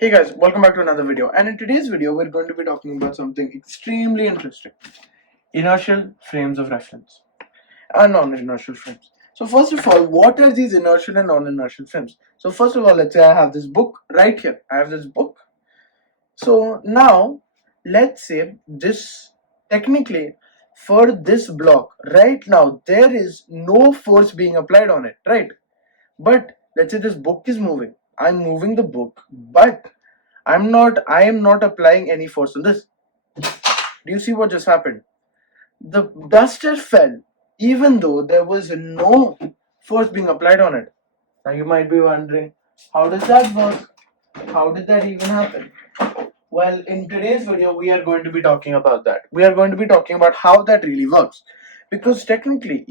Hey guys, welcome back to another video. And in today's video, we're going to be talking about something extremely interesting: inertial frames of reference and non-inertial frames. So first of all, what are these inertial and non-inertial frames? So first of all, let's say I have this book right here. I have this book. So now, let's say this technically for this block right now, there is no force being applied on it, right? But let's say this book is moving. I'm moving the book, but I am not applying any force on this. Do you see what just happened? The duster fell even though there was no force being applied on it. Now you might be wondering, how does that work? How did that even happen? Well, in today's video, we are going to be talking about that. We are going to be talking about how that really works. Because technically,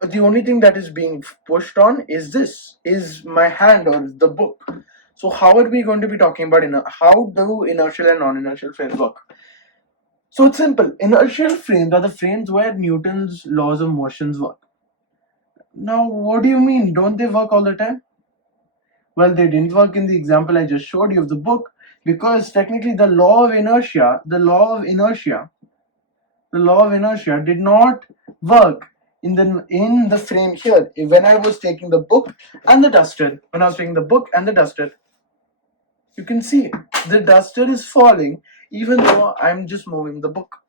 the only thing that is being pushed on is my hand or the book. So how are we going to be talking about how do inertial and non-inertial frames work? So it's simple. Inertial frames are the frames where Newton's laws of motions work. Now, what do you mean? Don't they work all the time? Well, they didn't work in the example I just showed you of the book, because technically the law of inertia did not work in the frame here. When I was taking the book and the duster, you can see the duster is falling even though I'm just moving the book.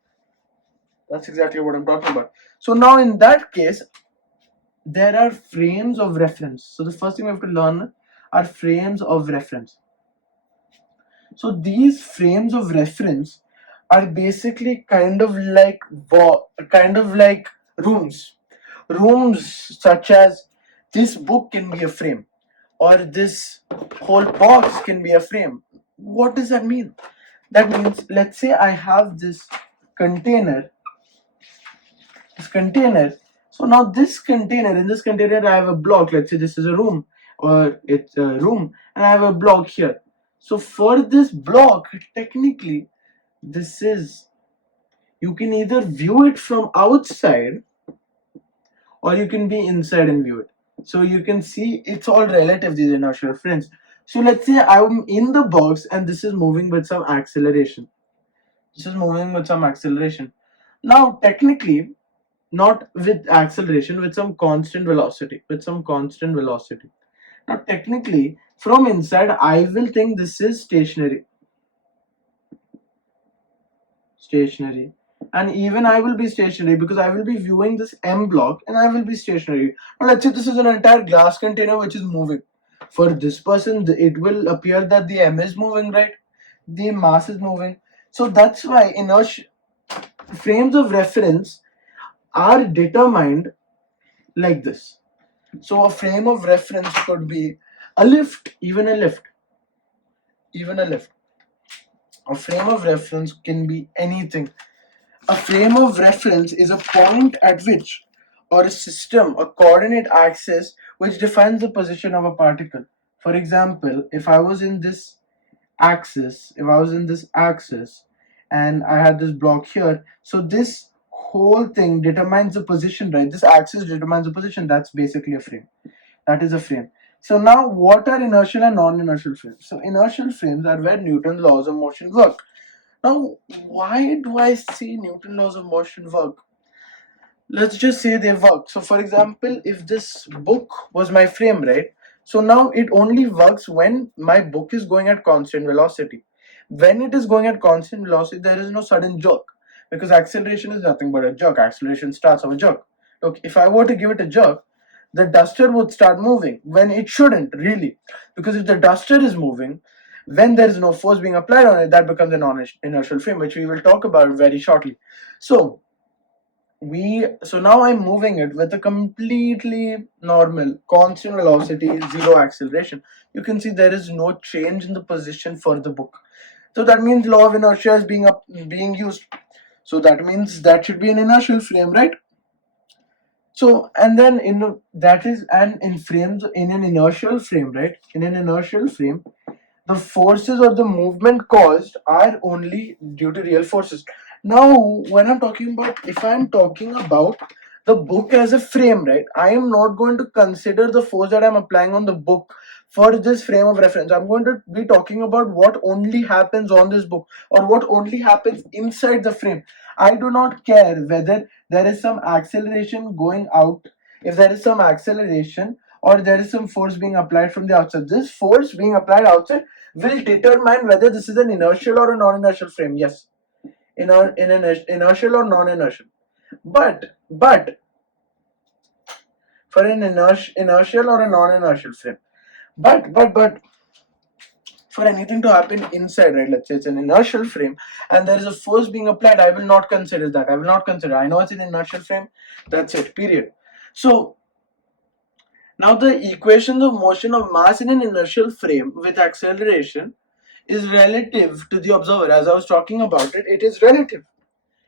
That's exactly what I'm talking about. So now in that case, there are frames of reference. So the first thing we have to learn are frames of reference. So these frames of reference are basically kind of like rooms. Rooms such as this book can be a frame, or this whole box can be a frame. What does that mean? That means, let's say I have this container. So now in this container I have a block. Let's say this is a room, or it's a room, and I have a block here. So for this block, technically, you can either view it from outside or you can be inside and view it. So you can see it's all relative, these inertial frames. So let's say I'm in the box and this is moving with some acceleration. Now technically, not with acceleration, with some constant velocity. Now technically, from inside, I will think this is stationary, and even I will be stationary because I will be viewing this M block and I will be stationary. Now let's say this is an entire glass container which is moving. For this person, it will appear that the M is moving, right? The mass is moving. So that's why inertia frames of reference are determined like this. So a frame of reference could be a lift, even a lift. A frame of reference can be anything. A frame of reference is a point at which, or a system, a coordinate axis which defines the position of a particle. For example, if I was in this axis, and I had this block here, so this whole thing determines the position, right? This axis determines the position. That's basically a frame. That is a frame. So now, what are inertial and non-inertial frames? So inertial frames are where Newton's laws of motion work. Now, why do I say Newton's laws of motion work? Let's just say they work. So for example, if this book was my frame, right? So now it only works when my book is going at constant velocity. When it is going at constant velocity, there is no sudden jerk, because acceleration is nothing but a jerk. Acceleration starts of a jerk. Look, if I were to give it a jerk, the duster would start moving when it shouldn't really, because if the duster is moving, when there is no force being applied on it, that becomes a non-inertial frame, which we will talk about very shortly. So now I'm moving it with a completely normal constant velocity, zero acceleration. You can see there is no change in the position for the book. So that means law of inertia is being used. So that means that should be an inertial frame, right? So, and then in an inertial frame, right? In an inertial frame, the forces or the movement caused are only due to real forces. Now, if I'm talking about the book as a frame, right, I am not going to consider the force that I'm applying on the book for this frame of reference, I'm going to be talking about what only happens on this book or what only happens inside the frame. I do not care whether there is some acceleration going out, if there is some acceleration or there is some force being applied from the outside. This force being applied outside will determine whether this is an inertial or a non-inertial frame. Yes, in an inertial or non-inertial. But for an inertial or a non-inertial frame, but for anything to happen inside, right? Let's say it's an inertial frame and there is a force being applied. I will not consider that. I will not consider. I know it's an inertial frame. That's it. Period. So now the equations of motion of mass in an inertial frame with acceleration is relative to the observer. As I was talking about it, it is relative.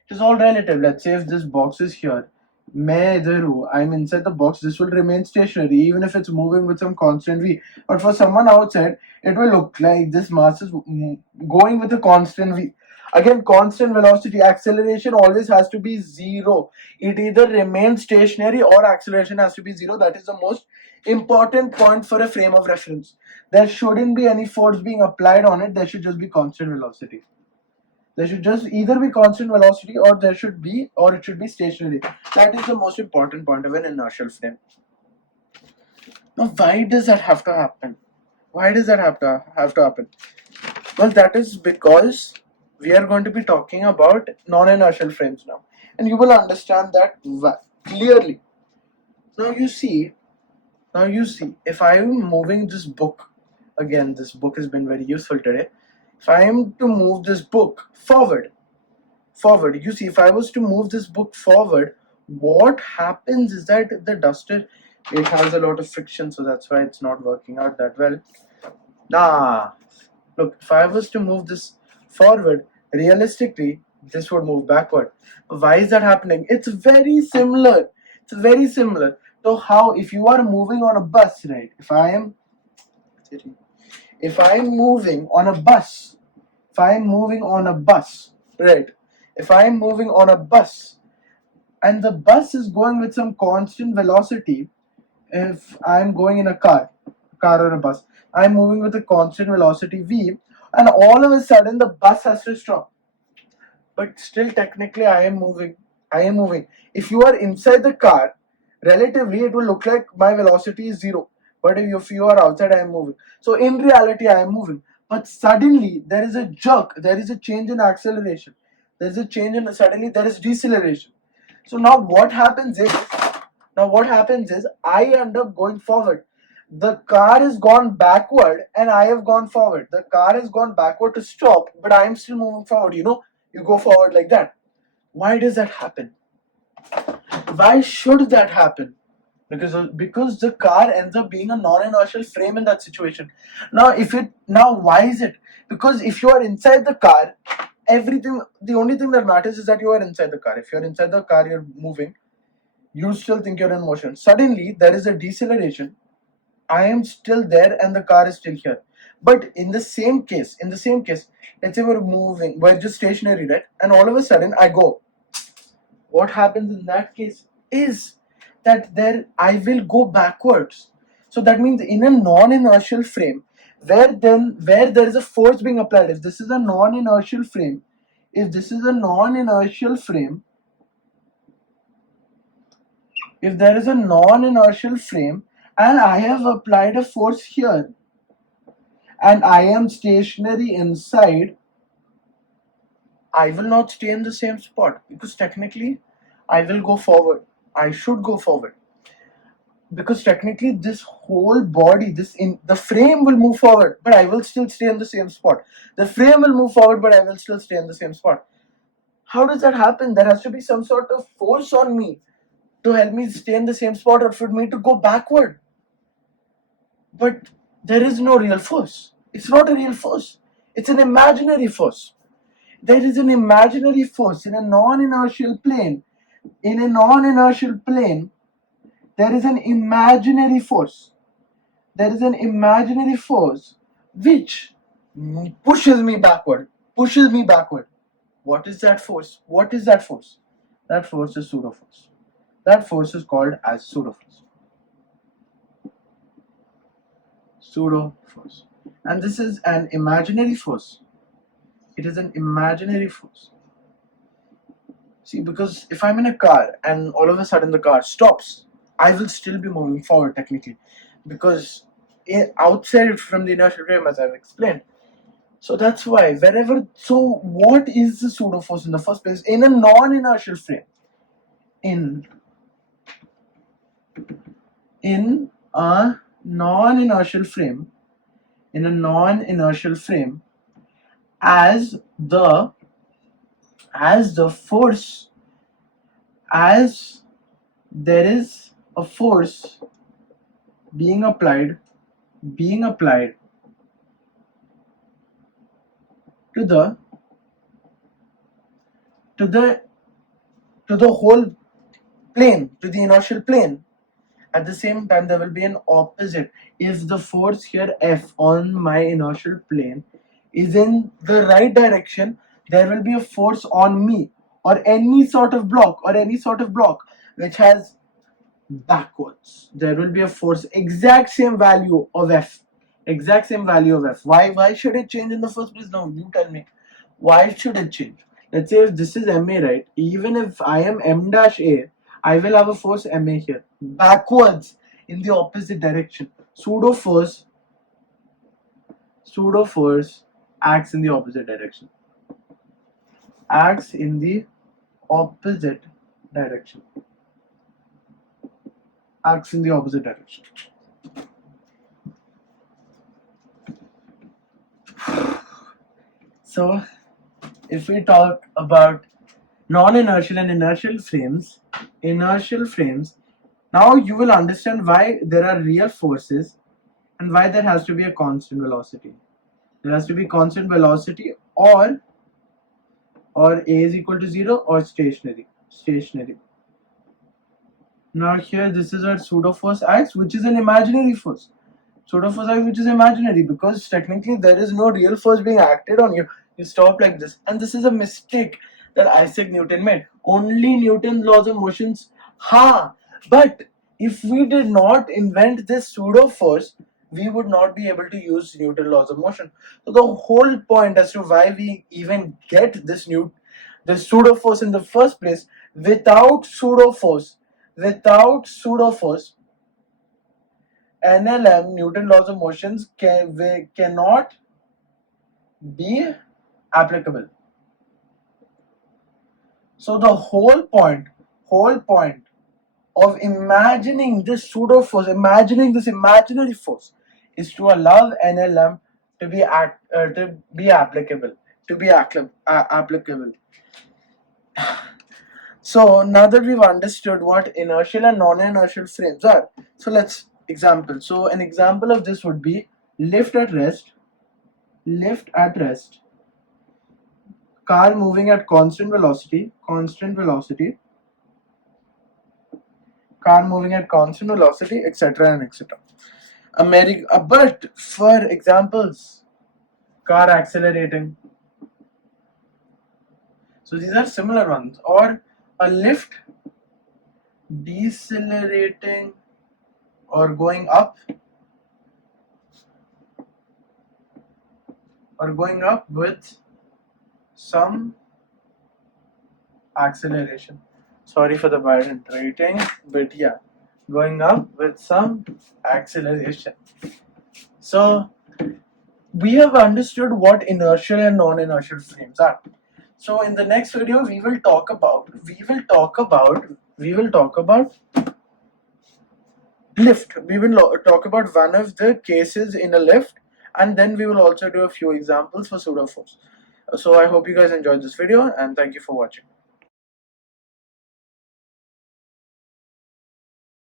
It is all relative. Let's say if this box is here, I'm inside the box, this will remain stationary even if it's moving with some constant v. But for someone outside, it will look like this mass is going with a constant v. Again, constant velocity, acceleration always has to be zero. It either remains stationary or acceleration has to be zero. That is the most important point for a frame of reference. There shouldn't be any force being applied on it. There should just be constant velocity. There should just either be constant velocity or it should be stationary. That is the most important point of an inertial frame. Now, why does that have to happen? Why does that have to happen? Well, that is because we are going to be talking about non-inertial frames now, and you will understand that clearly. Now you see, if I am moving this book, again, this book has been very useful today. If I am to move this book forward, you see, if I was to move this book forward, what happens is that the duster, it has a lot of friction, so that's why it's not working out that well. Look, if I was to move this forward, realistically this would move backward. Why is that happening? It's very similar to how if you are moving on a bus, right? If I am moving on a bus, right? If I am moving on a bus and the bus is going with some constant velocity, if I am going in a car or a bus, I am moving with a constant velocity v, and all of a sudden the bus has to stop. But still, technically, I am moving. If you are inside the car, relatively, it will look like my velocity is zero. But if you are outside, I am moving. So in reality, I am moving. But suddenly, there is a jerk. There is a change in acceleration. Suddenly there is deceleration. So now what happens is I end up going forward. The car has gone backward and I have gone forward. The car has gone backward to stop, but I am still moving forward. You go forward like that. Why does that happen? Why should that happen? Because the car ends up being a non-inertial frame in that situation. Now why is it? Because if you are inside the car, the only thing that matters is that you are inside the car. If you're inside the car, you're moving, you still think you're in motion. Suddenly there is a deceleration. I am still there and the car is still here. But in the same case, let's say we're just stationary, right? And all of a sudden I go. What happens in that case is that I will go backwards. So that means in a non-inertial frame, where there is a force being applied, if this is a non-inertial frame, if there is a non-inertial frame and I have applied a force here and I am stationary inside, I will not stay in the same spot because technically I will go forward. I should go forward because technically this whole body, the frame will move forward, but I will still stay in the same spot. The frame will move forward, but I will still stay in the same spot. How does that happen? There has to be some sort of force on me to help me stay in the same spot or for me to go backward. But there is no real force. It's not a real force. It's an imaginary force. There is an imaginary force in a non-inertial plane. In a non-inertial plane, there is an imaginary force. There is an imaginary force which pushes me backward. What is that force? That force is pseudo-force. That force is called as pseudo-force. pseudo force, and this is an imaginary force. It is an imaginary force. See, because if I'm in a car and all of a sudden the car stops, I will still be moving forward technically, because outside from the inertial frame, as I've explained. So that's why wherever. So what is the pseudo force in the first place in a non-inertial frame? In a non-inertial frame, in a non-inertial frame, as the force, as there is a force being applied to the whole plane, to the inertial plane. At the same time, there will be an opposite. If the force here F on my inertial plane is in the right direction, there will be a force on me or any sort of block which has backwards. There will be a force, exact same value of F. Why should it change in the first place? Now you tell me. Why should it change? Let's say if this is MA, right? Even if I am M dash A, I will have a force MA here, backwards in the opposite direction. Pseudo force acts in the opposite direction. Acts in the opposite direction. Acts in the opposite direction. So, if we talk about non-inertial and inertial frames, now you will understand why there are real forces and why there has to be a constant velocity. There has to be constant velocity, or A is equal to 0, or stationary. Now here this is our pseudo force acts, which is an imaginary force. Pseudo force acts, which is imaginary, because technically there is no real force being acted on you. You stop like this, and this is a mistake that Isaac Newton made. Only Newton's laws of motions. But if we did not invent this pseudo force, we would not be able to use Newton's laws of motion. So the whole point as to why we even get this pseudo force in the first place, without pseudo force, NLM, Newton laws of motions, cannot be applicable. So the whole point of imagining this pseudo force, imagining this imaginary force, is to allow NLM to be applicable. So now that we've understood what inertial and non-inertial frames are, so let's example. So an example of this would be lift at rest, car moving at constant velocity, etc. and etc. But for examples, car accelerating. So these are similar ones. Or a lift decelerating or going up with some acceleration. Sorry for the bad handwriting, but yeah, going up with some acceleration. So we have understood what inertial and non-inertial frames are. So in the next video we will talk about lift. We will talk about one of the cases in a lift, and then we will also do a few examples for pseudo force. So I hope you guys enjoyed this video, and thank you for watching.